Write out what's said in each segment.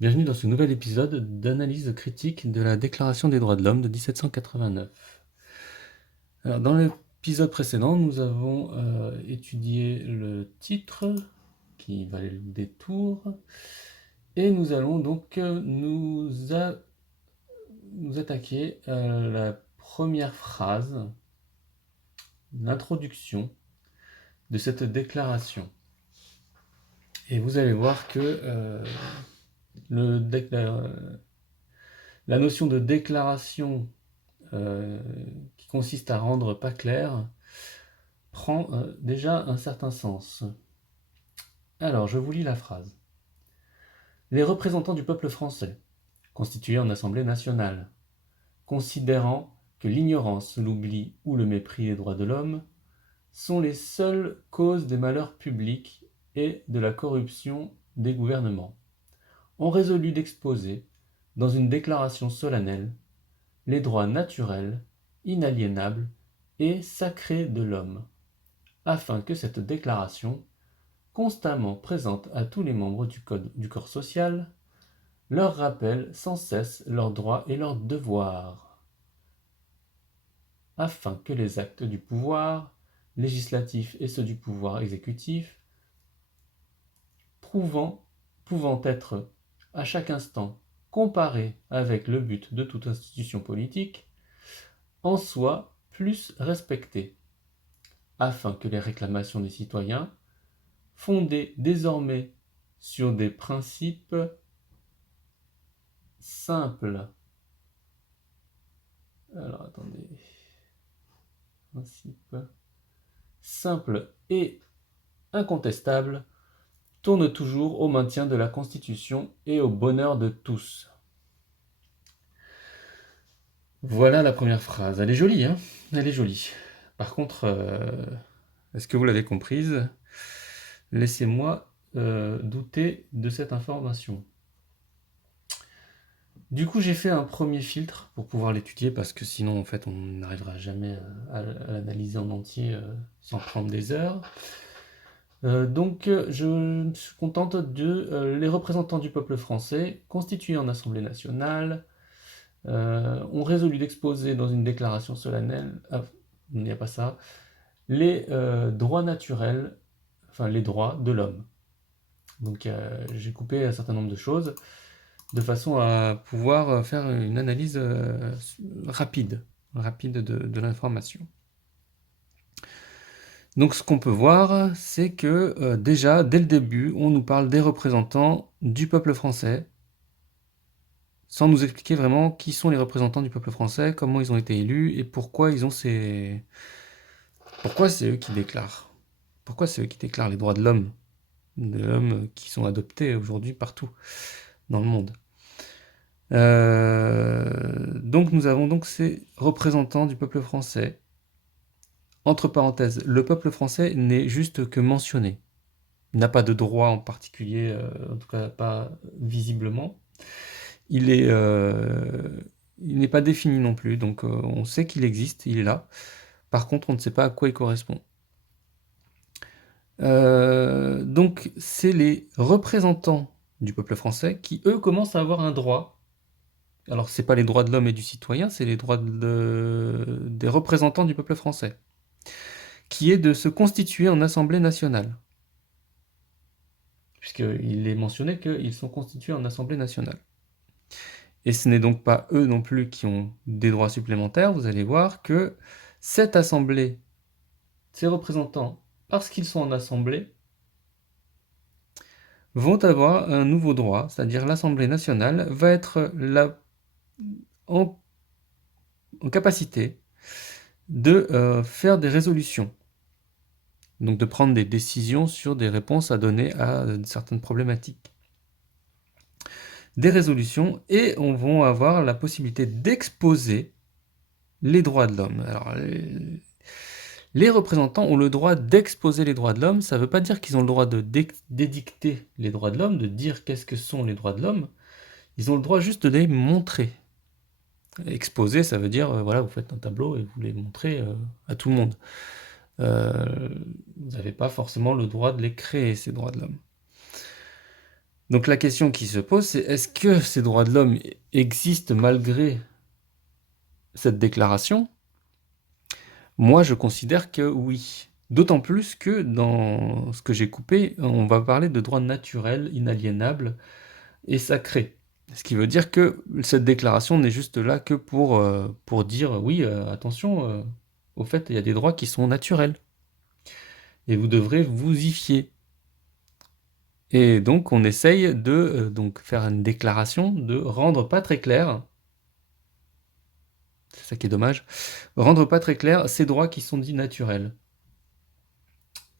Bienvenue dans ce nouvel épisode d'analyse critique de la Déclaration des droits de l'homme de 1789. Alors, dans l'épisode précédent, nous avons étudié le titre qui valait le détour et nous allons donc nous attaquer à la première phrase, l'introduction de cette déclaration. Et vous allez voir que la notion de déclaration qui consiste à rendre pas clair prend déjà un certain sens. Alors, je vous lis la phrase. Les représentants du peuple français, constitués en Assemblée nationale, considérant que l'ignorance, l'oubli ou le mépris des droits de l'homme sont les seules causes des malheurs publics et de la corruption des gouvernements, ont résolu d'exposer, dans une déclaration solennelle, les droits naturels, inaliénables et sacrés de l'homme, afin que cette déclaration, constamment présente à tous les membres du corps social, leur rappelle sans cesse leurs droits et leurs devoirs, afin que les actes du pouvoir législatif et ceux du pouvoir exécutif, pouvant être à chaque instant comparés avec le but de toute institution politique, en soient plus respectés, afin que les réclamations des citoyens, fondées désormais sur des principes simples. Alors attendez. Principes simples et incontestables tournent toujours au maintien de la Constitution et au bonheur de tous. Voilà la première phrase. Elle est jolie, hein? Elle est jolie. Par contre, est-ce que vous l'avez comprise? Laissez-moi douter de cette information. Du coup, j'ai fait un premier filtre pour pouvoir l'étudier parce que sinon, en fait, on n'arrivera jamais à l'analyser en entier sans prendre des heures. Donc, je me contente de les représentants du peuple français, constitués en Assemblée nationale, ont résolu d'exposer dans une déclaration solennelle, il n'y a pas ça, les droits naturels, enfin les droits de l'homme. Donc, j'ai coupé un certain nombre de choses de façon à pouvoir faire une analyse rapide de l'information. Donc ce qu'on peut voir, c'est que déjà, dès le début, on nous parle des représentants du peuple français, sans nous expliquer vraiment qui sont les représentants du peuple français, comment ils ont été élus et pourquoi ils ont ces... Pourquoi c'est eux qui déclarent? Pourquoi c'est eux qui déclarent les droits de l'homme qui sont adoptés aujourd'hui partout dans le monde. Donc nous avons donc ces représentants du peuple français. Entre parenthèses, le peuple français n'est juste que mentionné. Il n'a pas de droit en particulier, en tout cas pas visiblement. Il n'est pas défini non plus, donc on sait qu'il existe, il est là. Par contre, on ne sait pas à quoi il correspond. Donc c'est les représentants du peuple français qui, eux, commencent à avoir un droit. Alors, c'est pas les droits de l'homme et du citoyen, c'est les droits des représentants du peuple français, qui est de se constituer en Assemblée nationale. Puisqu'il est mentionné qu'ils sont constitués en Assemblée nationale. Et ce n'est donc pas eux non plus qui ont des droits supplémentaires. Vous allez voir que cette Assemblée, ces représentants, parce qu'ils sont en Assemblée, vont avoir un nouveau droit, c'est-à-dire l'Assemblée nationale va être en capacité de faire des résolutions, donc de prendre des décisions sur des réponses à donner à certaines problématiques. Des résolutions, et on va avoir la possibilité d'exposer les droits de l'homme. Alors, les représentants ont le droit d'exposer les droits de l'homme, ça ne veut pas dire qu'ils ont le droit d'édicter les droits de l'homme, de dire qu'est-ce que sont les droits de l'homme, ils ont le droit juste de les montrer. Exposer, ça veut dire, voilà, vous faites un tableau et vous les montrez à tout le monde. Vous n'avez pas forcément le droit de les créer, ces droits de l'homme. Donc la question qui se pose, c'est est-ce que ces droits de l'homme existent malgré cette déclaration? Moi, je considère que oui. D'autant plus que dans ce que j'ai coupé, on va parler de droits naturels, inaliénables et sacrés. Ce qui veut dire que cette déclaration n'est juste là que pour dire oui, attention, au fait, il y a des droits qui sont naturels. Et vous devrez vous y fier. Et donc, on essaye de donc faire une déclaration, de rendre pas très clair, c'est ça qui est dommage, rendre pas très clair ces droits qui sont dits naturels.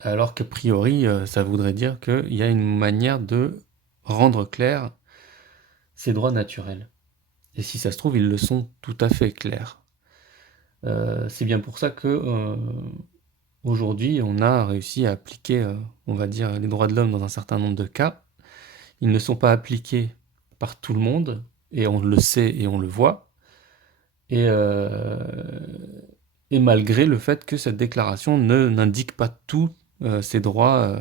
Alors qu'a priori, ça voudrait dire qu'il y a une manière de rendre clair ces droits naturels. Et si ça se trouve, ils le sont tout à fait clairs. C'est bien pour ça que aujourd'hui, on a réussi à appliquer, on va dire, les droits de l'homme dans un certain nombre de cas. Ils ne sont pas appliqués par tout le monde, et on le sait et on le voit. Et malgré le fait que cette déclaration n'indique pas tous ces droits,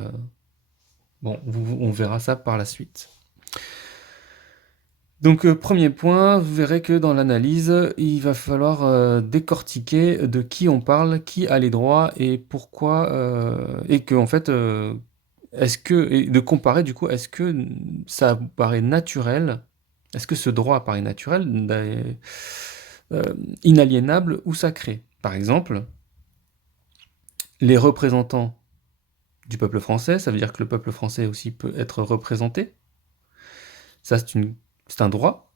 bon, on verra ça par la suite. Donc premier point, vous verrez que dans l'analyse, il va falloir décortiquer de qui on parle, qui a les droits et pourquoi, et que en fait, et de comparer du coup, est-ce que ça paraît naturel, est-ce que ce droit paraît naturel, inaliénable ou sacré? Par exemple, les représentants du peuple français, ça veut dire que le peuple français aussi peut être représenté. Ça, c'est un droit.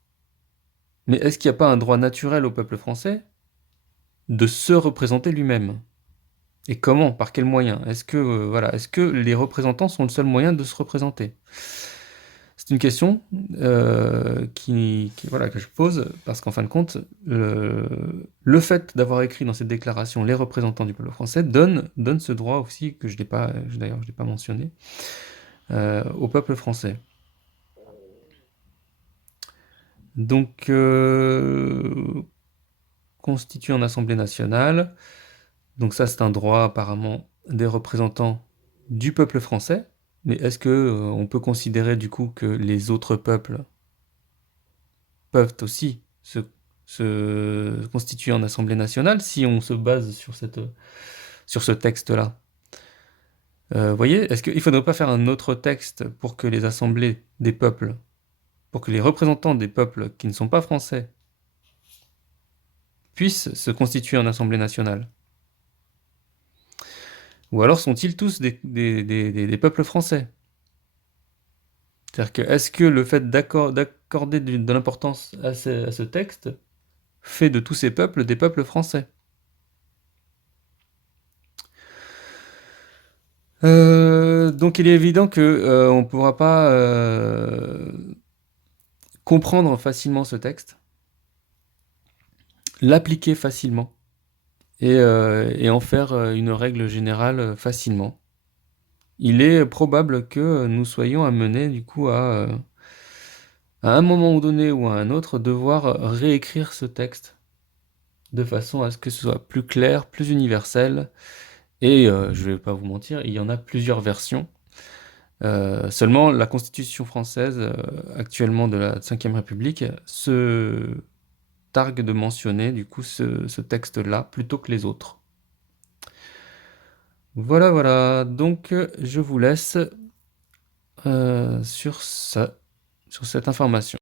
Mais est-ce qu'il n'y a pas un droit naturel au peuple français de se représenter lui-même? Et comment? Par quels moyens? Est-ce que les représentants sont le seul moyen de se représenter? C'est une question voilà, que je pose parce qu'en fin de compte, le fait d'avoir écrit dans cette déclaration les représentants du peuple français donne ce droit aussi, que d'ailleurs je l'ai pas mentionné, au peuple français. Donc, constitué en Assemblée nationale, donc ça c'est un droit apparemment des représentants du peuple français, mais est-ce que on peut considérer du coup que les autres peuples peuvent aussi se constituer en Assemblée nationale si on se base sur ce texte-là? Vous voyez, est-ce qu'il ne faudrait pas faire un autre texte pour que les assemblées des peuples, pour que les représentants des peuples qui ne sont pas français puissent se constituer en Assemblée nationale? Ou alors sont-ils tous des peuples français? C'est-à-dire que est-ce que le fait d'accorder de l'importance à ce texte fait de tous ces peuples des peuples français? Donc il est évident que on ne pourra pas comprendre facilement ce texte, l'appliquer facilement et en faire une règle générale facilement. Il est probable que nous soyons amenés du coup à un moment donné ou à un autre, devoir réécrire ce texte de façon à ce que ce soit plus clair, plus universel. Et je ne vais pas vous mentir, il y en a plusieurs versions. Seulement, la Constitution française, actuellement de la Ve République, se targue de mentionner du coup ce texte-là plutôt que les autres. Voilà, voilà. Donc, je vous laisse sur cette information.